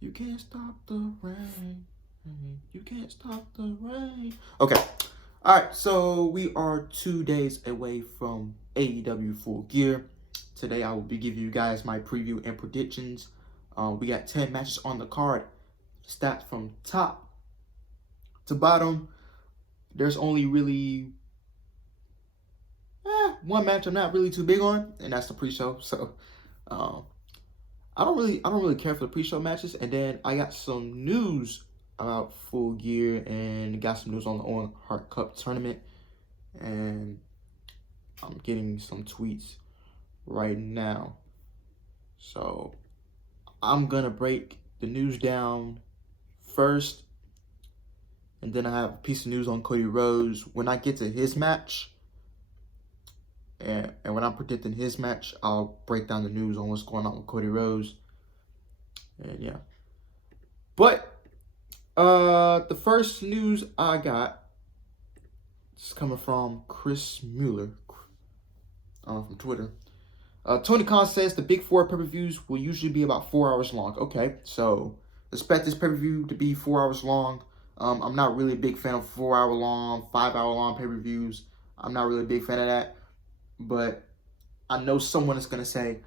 You can't stop the rain. You can't stop the rain. Okay. All right. So we are 2 days away from AEW Full Gear. Today I will be giving you guys my preview and predictions. We got 10 matches on the card. Stats from top to bottom. There's only really one match I'm not really too big on, and that's the pre-show. So I don't really care for the pre-show matches. And then I got some news about Full Gear and got some news on the Owen Hart Cup tournament. And I'm getting some tweets right now. So I'm gonna break the news down first, and then I have a piece of news on Cody Rhodes when I get to his match. And when I'm predicting his match, I'll break down the news on what's going on with Cody Rhodes. And yeah. But the first news I got is coming from Chris Mueller from Twitter. Tony Khan says the Big Four pay-per-views will usually be about 4 hours long. Okay, so expect this pay-per-view to be 4 hours long. I'm not really a big fan of 4 hour long, 5 hour long pay-per-views. I'm not really a big fan of that. But I know someone is going to say,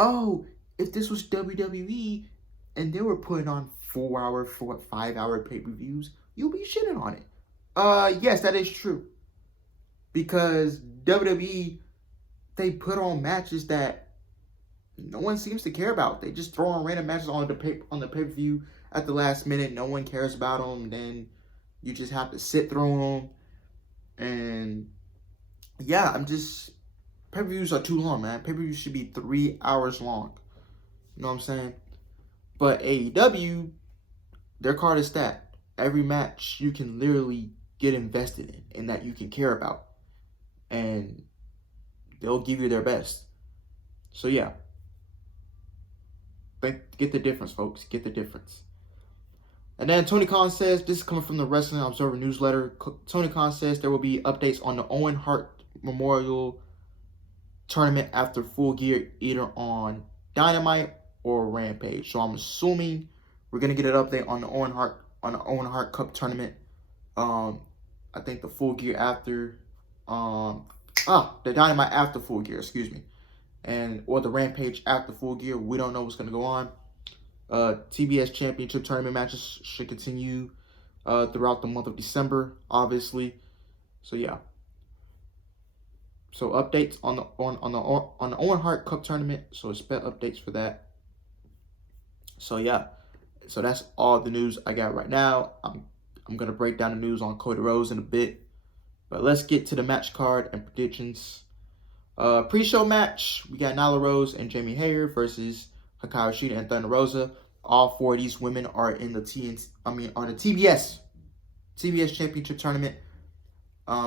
oh, if this was WWE and they were putting on 4 hour, 5 hour pay-per-views, you'll be shitting on it. Yes, that is true. Because WWE, they put on matches that no one seems to care about. They just throw on random matches on the pay-per-view at the last minute. No one cares about them. Then you just have to sit through them. And yeah, pay-per-views are too long, man. Pay-per-views should be 3 hours long. You know what I'm saying? But AEW, their card is that every match you can literally get invested in and that you can care about. And they'll give you their best. So yeah. Get the difference, folks. Get the difference. And then Tony Khan says, this is coming from the Wrestling Observer newsletter. Tony Khan says there will be updates on the Owen Hart Memorial Tournament after Full Gear, either on Dynamite or Rampage. So I'm assuming we're gonna get an update on the Owen Hart Cup tournament. I think the Full Gear after the Dynamite after Full Gear, excuse me, or the Rampage after Full Gear. We don't know what's gonna go on. TBS Championship tournament matches should continue throughout the month of December, obviously. So yeah. So updates on the Owen Hart Cup tournament. So expect updates for that. So yeah. So that's all the news I got right now. I'm gonna break down the news on Cody Rhodes in a bit. But let's get to the match card and predictions. Pre-show match, we got Nyla Rose and Jamie Hayter versus Hikaru Shida and Thunder Rosa. All four of these women are in the TBS Championship tournament.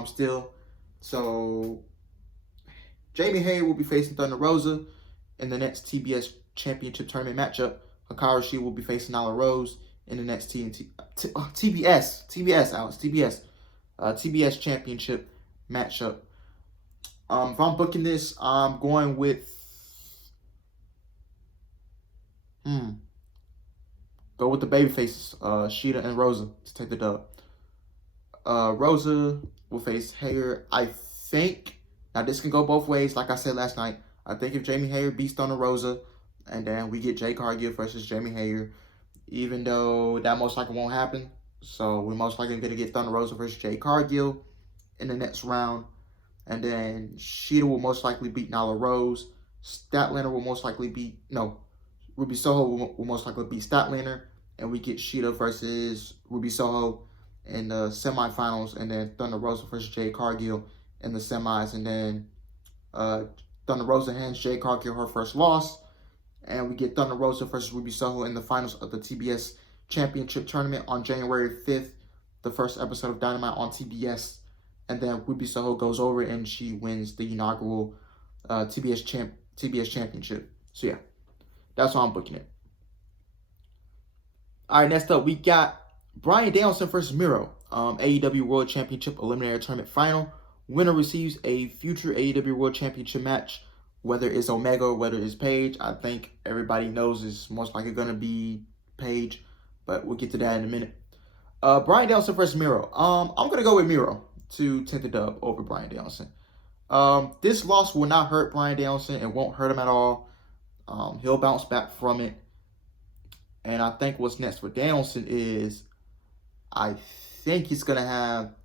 Still. So Jamie Hayter will be facing Thunder Rosa in the next TBS Championship tournament matchup. Hikaru Shida will be facing Nyla Rose in the next TBS Championship matchup. If I'm booking this, I'm going with go with the babyfaces, Shida and Rosa, to take the dub. Rosa will face Hayter, I think. Now, this can go both ways, like I said last night. I think if Jamie Hayter beats Thunder Rosa, and then we get Jade Cargill versus Jamie Hayter, even though that most likely won't happen. So, we're most likely going to get Thunder Rosa versus Jade Cargill in the next round. And then Shida will most likely beat Nyla Rose. Statlander will most likely beat... No, Ruby Soho will most likely beat Statlander. And we get Shida versus Ruby Soho in the semifinals. And then Thunder Rosa versus Jade Cargill in the semis. And then Thunder Rosa hands Jade Cargill her first loss. And we get Thunder Rosa versus Ruby Soho in the finals of the TBS Championship Tournament on January 5th. The first episode of Dynamite on TBS. And then Ruby Soho goes over and she wins the inaugural TBS Championship. So yeah, that's how I'm booking it. All right, next up we got Bryan Danielson versus Miro. AEW World Championship Eliminator Tournament Final. Winner receives a future AEW World Championship match, whether it's Omega or whether it's Paige. I think everybody knows it's most likely going to be Page, but we'll get to that in a minute. Bryan Danielson versus Miro. I'm gonna go with Miro to take the dub over Bryan Danielson. This loss will not hurt Bryan Danielson. It won't hurt him at all. He'll bounce back from it. And I think what's next for Danielson is, I think he's gonna have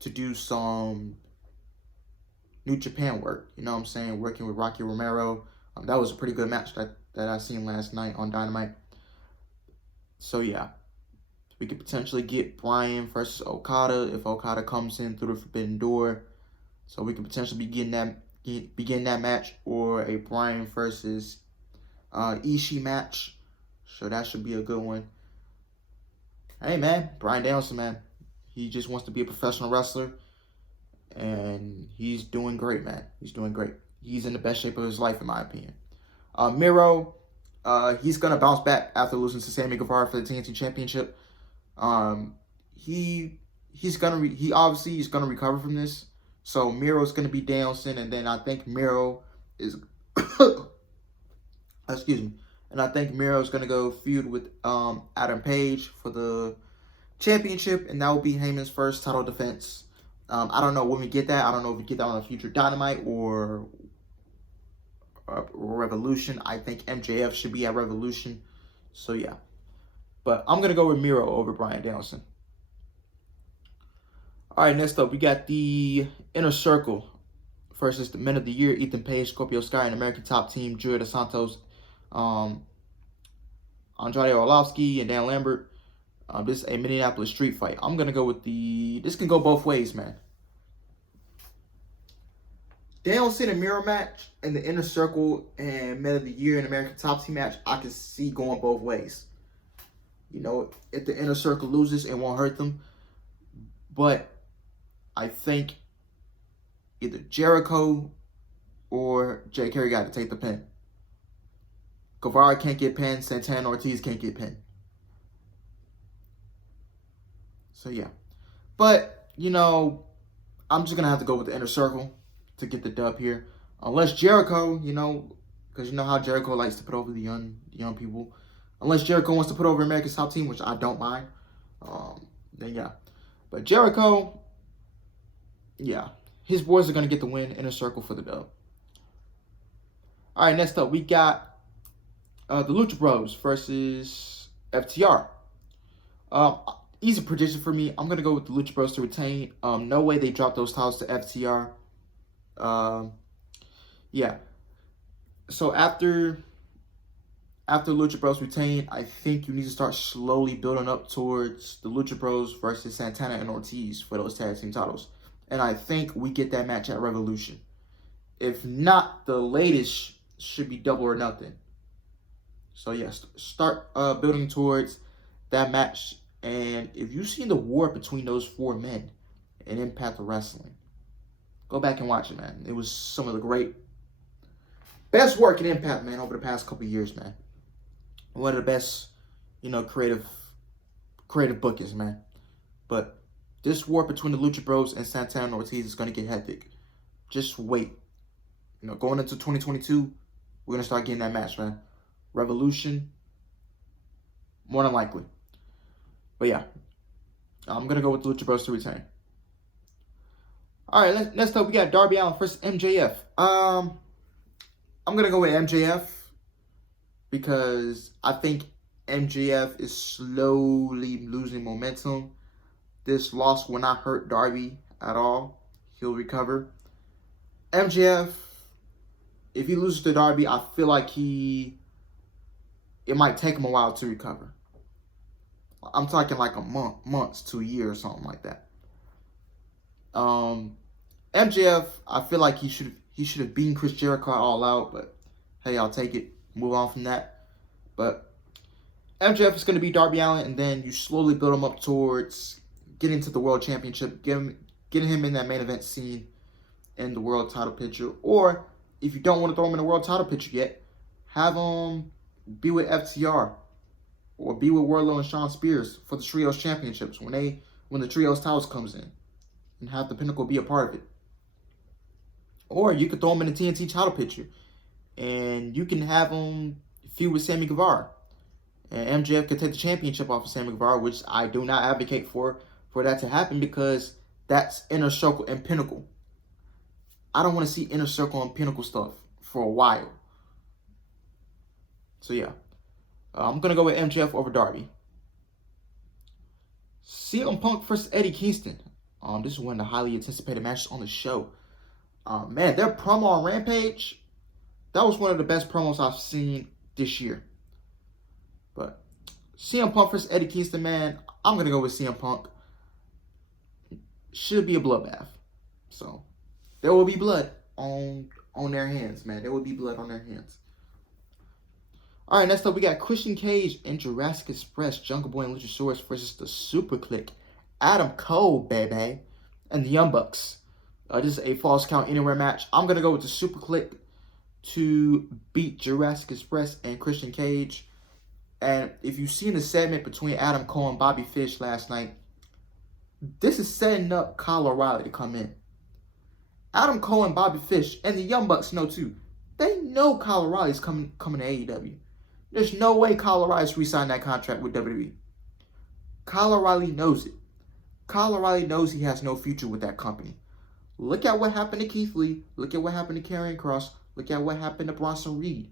to do some New Japan work. You know what I'm saying? Working with Rocky Romero. That was a pretty good match that I seen last night on Dynamite. So yeah, we could potentially get Bryan versus Okada if Okada comes in through the Forbidden Door. So we could potentially begin that match, or a Bryan versus Ishii match. So that should be a good one. Hey man, Bryan Danielson, man, he just wants to be a professional wrestler, and he's doing great, man. He's doing great. He's in the best shape of his life, in my opinion. Miro, he's gonna bounce back after losing to Sammy Guevara for the TNT Championship. He's gonna recover from this. So Miro's gonna be Danielson, and then I think Miro is excuse me. And I think Miro's gonna go feud with Adam Page for the championship, and that will be Heyman's first title defense. I don't know when we get that. I don't know if we get that on a future Dynamite or Revolution. I think MJF should be at Revolution. So yeah. But I'm going to go with Miro over Bryan Danielson. All right, next up, we got the Inner Circle versus the Men of the Year, Ethan Page, Scorpio Sky, and American Top Team, Joey Dos Santos, Andrade Arlovsky, and Dan Lambert. This is a Minneapolis street fight. I'm going to go with this can go both ways, man. Danielson and Miro match and the Inner Circle and Men of the Year and American Top Team match, I can see going both ways. You know, if the Inner Circle loses, it won't hurt them. But I think either Jericho or Jay Carey got to take the pin. Guevara can't get pinned. Santana and Ortiz can't get pinned. So, yeah. But, you know, I'm just going to have to go with the Inner Circle to get the dub here. Unless Jericho, you know, because you know how Jericho likes to put over the young people. Unless Jericho wants to put over America's Top Team, which I don't mind. Then, yeah. But Jericho, yeah. His boys are going to get the win. Inner Circle for the dub. All right, next up, we got the Lucha Bros versus FTR. Easy prediction for me. I'm going to go with the Lucha Bros to retain. No way they drop those titles to FTR. Yeah. So after Lucha Bros retain, I think you need to start slowly building up towards the Lucha Bros versus Santana and Ortiz for those tag team titles. And I think we get that match at Revolution. If not, the latest should be Double or Nothing. So yes, start building towards that match. And if you've seen the war between those four men in Impact Wrestling, go back and watch it, man. It was some of the best work in Impact, man, over the past couple of years, man. One of the best, you know, creative bookings, man. But this war between the Lucha Bros and Santana and Ortiz is going to get hectic. Just wait. You know, going into 2022, we're going to start getting that match, man. Revolution, more than likely. But yeah, I'm going to go with the Lucha Bros to retain. All right, next up, we got Darby Allen versus MJF. I'm going to go with MJF because I think MJF is slowly losing momentum. This loss will not hurt Darby at all. He'll recover. MJF, if he loses to Darby, I feel like it might take him a while to recover. I'm talking like months to a year or something like that. MJF, I feel like he should have beaten Chris Jericho all out, but hey, I'll take it. Move on from that. But MJF is going to beat Darby Allen, and then you slowly build him up towards getting to the World Championship, getting him in that main event scene in the world title picture. Or if you don't want to throw him in the world title picture yet, have him be with FTR or be with Wardlow and Shawn Spears for the Trios Championships when the Trios titles comes in, and have the Pinnacle be a part of it. Or you could throw him in the TNT title picture, and you can have him feud with Sammy Guevara, And MJF could take the championship off of Sammy Guevara, which I do not advocate for that to happen, because that's Inner Circle and Pinnacle. I don't want to see Inner Circle and Pinnacle stuff for a while. So yeah, I'm going to go with MJF over Darby. CM Punk versus Eddie Kingston. This is one of the highly anticipated matches on the show. Man, their promo on Rampage, that was one of the best promos I've seen this year. But CM Punk versus Eddie Kingston, man, I'm going to go with CM Punk. Should be a bloodbath. So, there will be blood on their hands, man. There will be blood on their hands. All right, next up, we got Christian Cage and Jurassic Express, Jungle Boy and Luchasaurus versus the Super Clique, Adam Cole, baby, and the Young Bucks. This is a Falls Count Anywhere match. I'm going to go with the Super Clique to beat Jurassic Express and Christian Cage. And if you've seen the segment between Adam Cole and Bobby Fish last night, this is setting up Kyle O'Reilly to come in. Adam Cole and Bobby Fish and the Young Bucks know too. They know Kyle O'Reilly's coming to AEW. There's no way Kyle O'Reilly's re-signed that contract with WWE. Kyle O'Reilly knows it. Kyle O'Reilly knows he has no future with that company. Look at what happened to Keith Lee. Look at what happened to Karrion Kross. Look at what happened to Bronson Reed.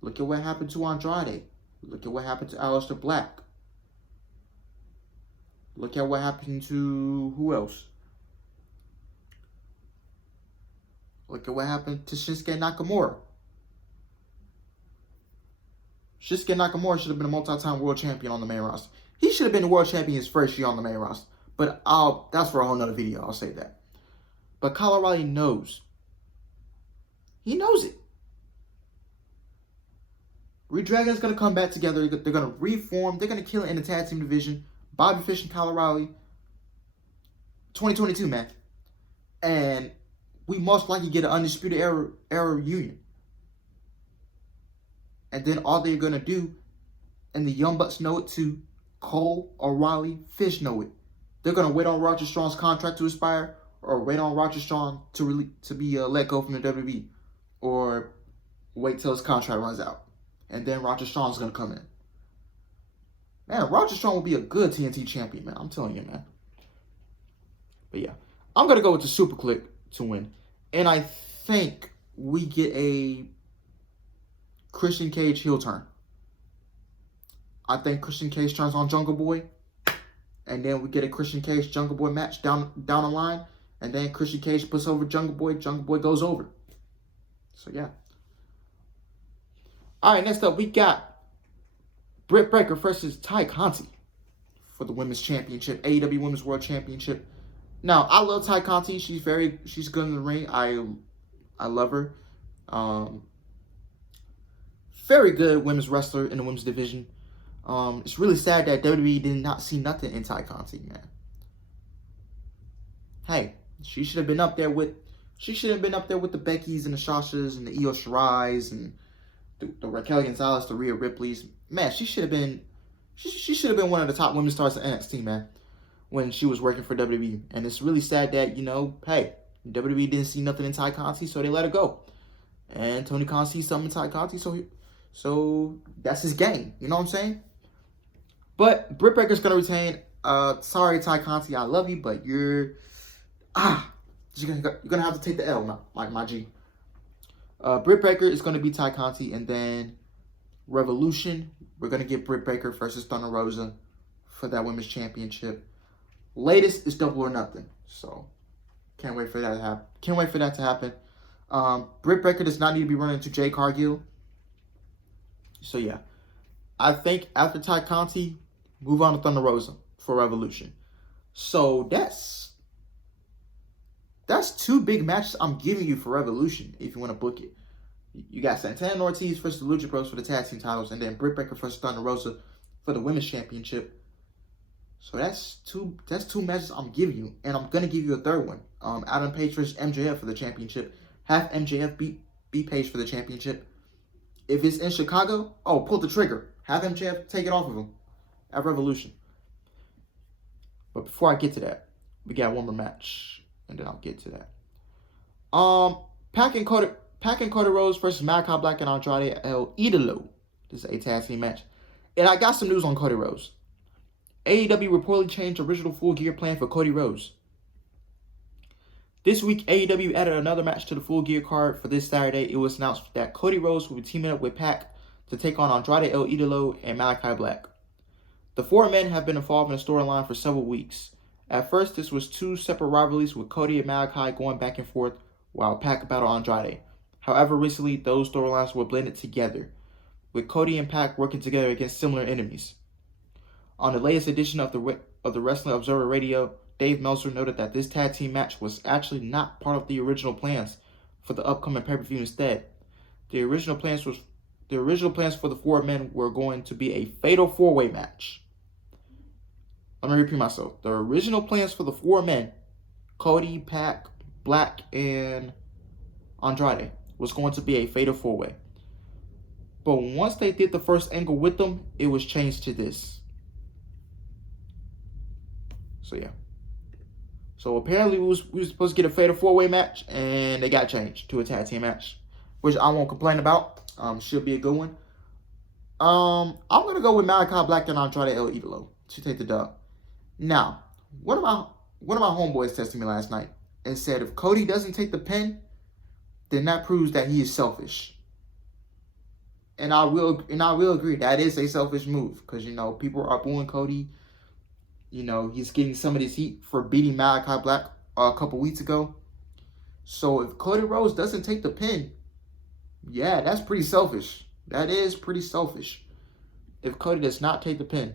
Look at what happened to Andrade. Look at what happened to Aleister Black. Look at what happened to who else? Look at what happened to Shinsuke Nakamura. Shinsuke Nakamura should have been a multi-time world champion on the main roster. He should have been the world champion his first year on the main roster. But that's for a whole nother video. I'll say that. But Kyle O'Reilly knows. He knows it. Redragon is going to come back together. They're going to reform. They're going to kill it in the tag team division. Bobby Fish and Kyle O'Reilly. 2022, man. And we most likely get an Undisputed Era reunion. And then all they're going to do, and the Young Bucks know it too, Cole, O'Reilly, Fish know it. They're going to wait on Roger Strong's contract to expire, or wait on Roger Strong to be let go from the WWE, or wait till his contract runs out. And then Roger Strong's going to come in. Man, Roger Strong will be a good TNT champion, man. I'm telling you, man. But yeah, I'm going to go with the Super Clique to win. And I think we get a Christian Cage heel turn. I think Christian Cage turns on Jungle Boy. And then we get a Christian Cage Jungle Boy match down the line. And then Christian Cage puts over Jungle Boy. Jungle Boy goes over. So, yeah. All right, next up, we got Britt Baker versus Ty Conti for the Women's Championship, AEW Women's World Championship. Now, I love Ty Conti. She's good in the ring. I love her. Very good women's wrestler in the women's division. It's really sad that WWE did not see nothing in Ty Conti, man. Hey, she should have been up there with the Beckys and the Shashas and the Io Shirai's and the Raquel Gonzalez, the Rhea Ripley's. Man, she should have been one of the top women's stars in NXT, man, when she was working for WWE. And it's really sad that, hey, WWE didn't see nothing in Ty Conti, so they let her go. And Tony Khan sees something in Ty Conti, so that's his game. You know what I'm saying? But Britt Baker's going to retain. Sorry, Ty Conti, I love you, but you're going to have to take the L, my G. Britt Baker is going to be Ty Conti, and then Revolution, we're going to get Britt Baker versus Thunder Rosa for that women's championship. Latest is Double or Nothing, so can't wait for that to happen. Britt Baker does not need to be running into Jay Cargill. So yeah, I think after Ty Conti, move on to Thunder Rosa for Revolution. So that's two big matches I'm giving you for Revolution if you want to book it. You got Santana and Ortiz versus the Lucha Bros for the tag team titles, and then Britt Baker versus Thunder Rosa for the women's championship. So that's two matches I'm giving you, and I'm gonna give you a third one. Adam Page versus MJF for the championship. Have MJF beat Page for the championship. If it's in Chicago, pull the trigger. Have MJF take it off of him at Revolution. But before I get to that, we got one more match, and then I'll get to that. Pac and Cody Rhodes versus Malachi Black and Andrade El Idolo. This is a tag team match. And I got some news on Cody Rhodes. AEW reportedly changed the original Full Gear plan for Cody Rhodes. This week, AEW added another match to the Full Gear card for this Saturday. It was announced that Cody Rhodes will be teaming up with Pac to take on Andrade El Idolo and Malachi Black. The four men have been involved in the storyline for several weeks. At first, this was two separate rivalries with Cody and Malachi going back and forth while Pac battled Andrade. However, recently, those storylines were blended together, with Cody and Pac working together against similar enemies. On the latest edition of the Wrestling Observer Radio, Dave Meltzer noted that this tag team match was actually not part of the original plans for the upcoming pay-per-view. Instead, the original plans for the four men were going to be a fatal four-way match. Let me repeat myself. The original plans for the four men, Cody, Pac, Black, and Andrade, was going to be a fatal four-way. But once they did the first angle with them, it was changed to this. So yeah. So apparently we was supposed to get a fatal four-way match, and they got changed to a tag team match, which I won't complain about. Should be a good one. I'm gonna go with Malachi Black and Andrade El Idolo to take the dub. Now, one of my homeboys texted me last night and said if Cody doesn't take the pin, then that proves that he is selfish. And I will agree, that is a selfish move, because people are booing Cody. He's getting some of this heat for beating Malachi Black a couple weeks ago. So if Cody Rhodes doesn't take the pin, yeah, that's pretty selfish. That is pretty selfish. If Cody does not take the pin,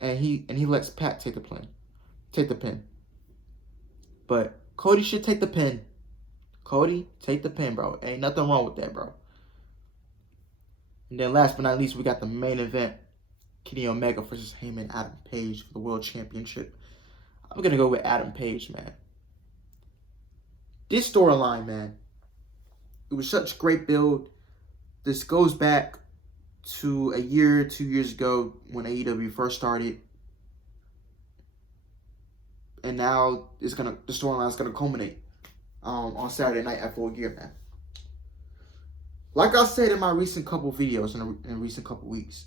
and he lets Pat take the pin. But Cody should take the pin. Cody, take the pin, bro. Ain't nothing wrong with that, bro. And then last but not least, we got the main event. Kenny Omega versus Heyman Adam Page for the World Championship. I'm going to go with Adam Page, man. This storyline, man, it was such great build. This goes back to a year, 2 years ago when AEW first started. And now the storyline is going to culminate on Saturday night at Full Gear, man. Like I said in my recent couple videos in recent couple weeks,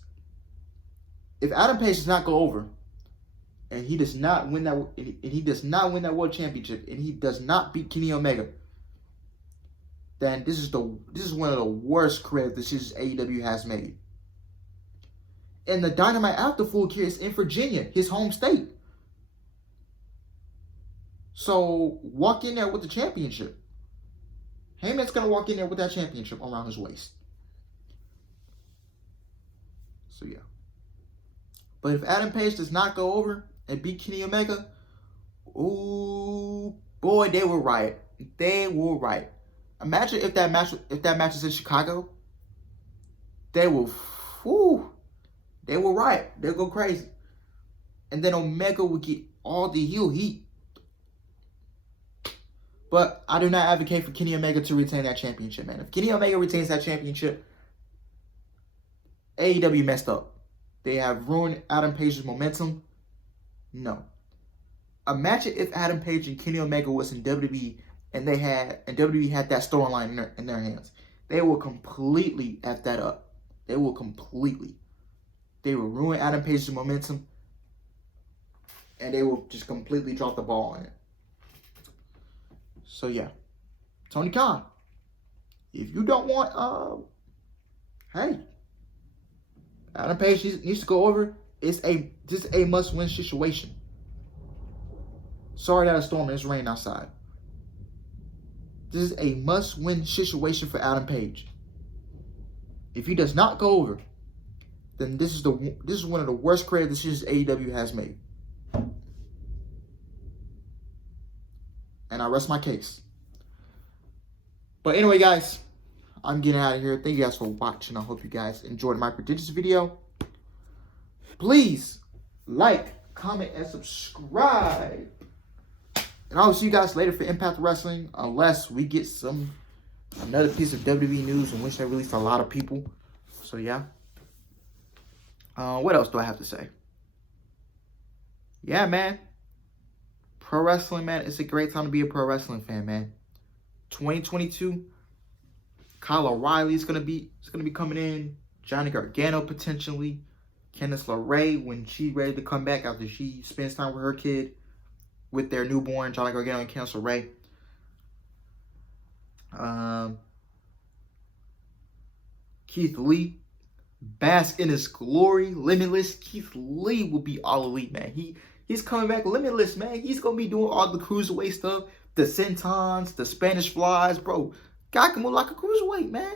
if Adam Page does not go over, and he does not win that World Championship, and he does not beat Kenny Omega, then this is one of the worst career decisions AEW has made. And the Dynamite after Full Gear is in Virginia, his home state. So walk in there with the championship. Heyman's gonna walk in there with that championship around his waist. So yeah. But if Adam Page does not go over and beat Kenny Omega, ooh boy, they will riot. They will riot. Imagine if that match is in Chicago, they will riot. They'll go crazy. And then Omega will get all the heel heat. But I do not advocate for Kenny Omega to retain that championship, man. If Kenny Omega retains that championship, AEW messed up. They have ruined Adam Page's momentum. No. Imagine if Adam Page and Kenny Omega was in WWE and WWE had that storyline in their hands. They will completely F that up. They will ruin Adam Page's momentum, and they will just completely drop the ball on it. So yeah, Tony Khan, if you don't want, hey, Adam Page needs to go over. This is a must-win situation. Sorry that it's storming. It's raining outside. This is a must-win situation for Adam Page. If he does not go over, then this is one of the worst career decisions AEW has made. And I rest my case. But anyway, guys, I'm getting out of here. Thank you guys for watching. I hope you guys enjoyed my prodigious video. Please like, comment, and subscribe. And I'll see you guys later for Impact Wrestling, unless we get another piece of WWE news in which they released a lot of people. So yeah. What else do I have to say? Yeah, man. Pro wrestling, man. It's a great time to be a pro wrestling fan, man. 2022. Kyle O'Reilly is gonna be coming in. Johnny Gargano potentially. Candice LeRae, when she's ready to come back after she spends time with her kid, with their newborn, Johnny Gargano and Candice LeRae. Keith Lee, bask in his glory, limitless. Keith Lee will be all elite, man. He's coming back limitless, man. He's gonna be doing all the cruiserweight stuff, the sentons, the Spanish flies, bro. Guy can move like a cruiserweight, man.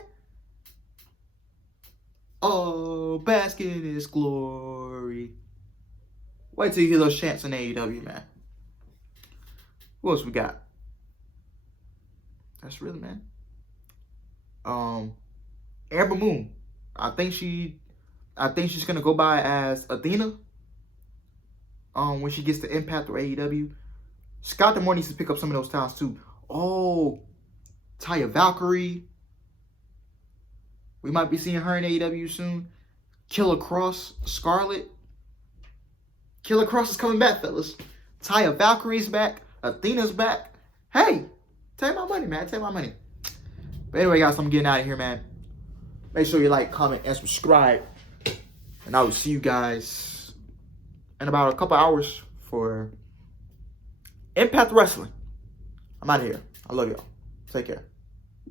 Oh, bask in his glory. Wait till you hear those chants in AEW, man. Who else we got? That's really, man. Amber Moon. I think she's gonna go by as Athena. When she gets to Impact or AEW. Scott D'Amore needs to pick up some of those titles too. Oh, Taya Valkyrie. We might be seeing her in AEW soon. Killer Cross, Scarlett. Killer Cross is coming back, fellas. Taya Valkyrie's back. Athena's back. Hey, take my money, man. Take my money. But anyway, guys, I'm getting out of here, man. Make sure you like, comment, and subscribe. And I will see you guys in about a couple hours for Impact Wrestling. I'm out of here. I love y'all. Take care.